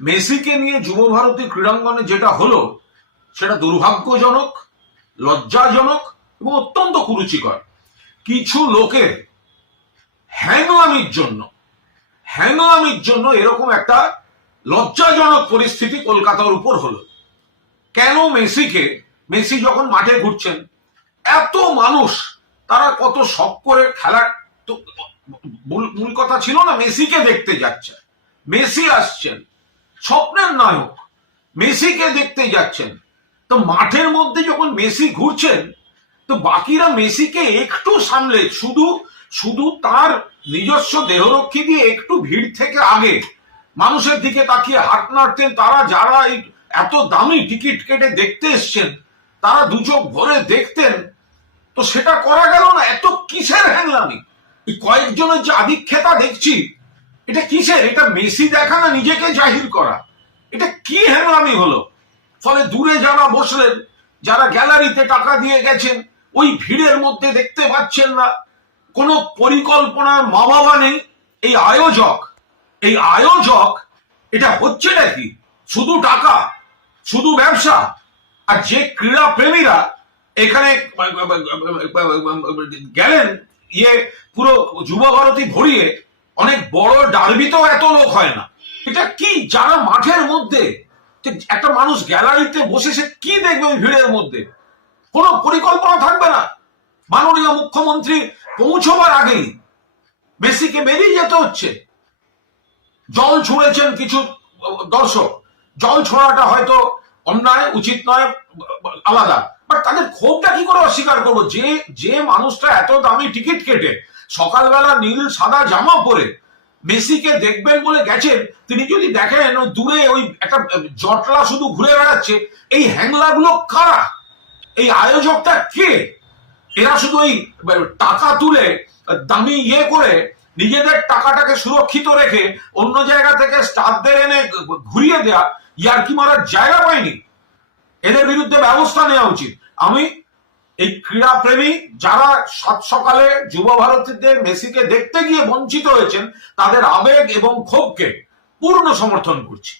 মেসিকে নিয়ে যুব ভারতী ক্রীড়াঙ্গনে যেটা হলো, সেটা দুর্ভাগ্যজনক, লজ্জাজনক এবং অত্যন্ত কুরুচিকর। কিছু লোকের হ্যাংলামির জন্য হ্যাংলামির জন্য এরকম একটা লজ্জাজনক পরিস্থিতি কলকাতার উপর হলো। কেন মেসিকে, মেসি যখন মাঠে ঘুরছেন, এত মানুষ, তারা কত শখ করে খেলার মূল কথা ছিল না, মেসিকে দেখতে যাচ্ছে। মেসি আসছেন। স্বপ্নের নায়ক মেসিকে দেখতে যাচ্ছেন। তো মাঠের মধ্যে যখন মেসি ঘুরছেন, তো বাকিরা মেসিকে একটু সামলে, শুধু শুধু তার নিজস্ব দেহরক্ষী দিয়ে একটু ভিড় থেকে আগে মানুষের দিকে তাকিয়ে হাত নাড়তেন। তারা যারা এই এত দামি টিকিট কেটে দেখতে এসছেন, তারা দু চোখ ভরে দেখতেন। তো সেটা করা গেল না, এত কিসের হ্যাংলামি? কয়েকজনের যে আধিক্ষেতা দেখছি এটা কিসের? এটা মেসি দেখা না নিজেকে জাহির করা? এটা কি হ্যাংলামি হলো? ফলে দূরে যারা বসলেন, যারা গ্যালারিতে টাকা দিয়ে গেছেন, ওই ভিড়ের মধ্যে দেখতে পাচ্ছেন না। কোনো পরিকল্পনার মা বাবা নেই। এই আয়োজক এই আয়োজক, এটা হচ্ছে নাকি শুধু টাকা, শুধু ব্যবসা? আর যে ক্রীড়া প্রেমীরা এখানে গেলেন ইয়ে পুরো যুব ভারতী ভরিয়ে অনেক বড় ডার্বিতেও এত লোক হয় না। এটা কি? যারা মাঠের মধ্যে একটা মানুষ গ্যালারিতে বসে সে কি দেখবে ওই ভিড়ের মধ্যে? কোনো পরিকল্পনা থাকবে না। মাননীয় মুখ্যমন্ত্রী পৌঁছবার আগেই মেসিকে বেরিয়ে যেতে হচ্ছে। জল ছুঁড়েছেন কিছু, দর্শক। জল ছোড়াটা হয়তো অন্যায়, উচিত নয়, আলাদা। বাট তাদের ক্ষোভটা কি করে অস্বীকার করব? যে যে মানুষটা এত দামি টিকিট কেটে সকালবেলা নীল, সাদা জামা পরে মেসিকে দেখবেন বলে গেছেন, তিনি যদি দেখেন দূরে ওই একটা জটলা শুধু ঘুরে বেড়াচ্ছে, এই হ্যাংলাগুলো কারা? এই আয়োজকটা কে? এরা শুধু ওই টাকা তুলে, দামি ইয়ে করে নিজেদের টাকাটাকে সুরক্ষিত রেখে অন্য জায়গা থেকে স্টাফদের এনে ঘুরিয়ে দেয়া, ইয়ার্কি মারার জায়গা পায়নি। এদের বিরুদ্ধে ব্যবস্থা নেওয়া উচিত। আমি এই ক্রীড়া প্রেমী যারা সাত সকালে যুব ভারতীদের মেসিকে দেখতে গিয়ে বঞ্চিত হয়েছেন, তাদের আবেগ এবং ক্ষোভকে পূর্ণ সমর্থন করছি।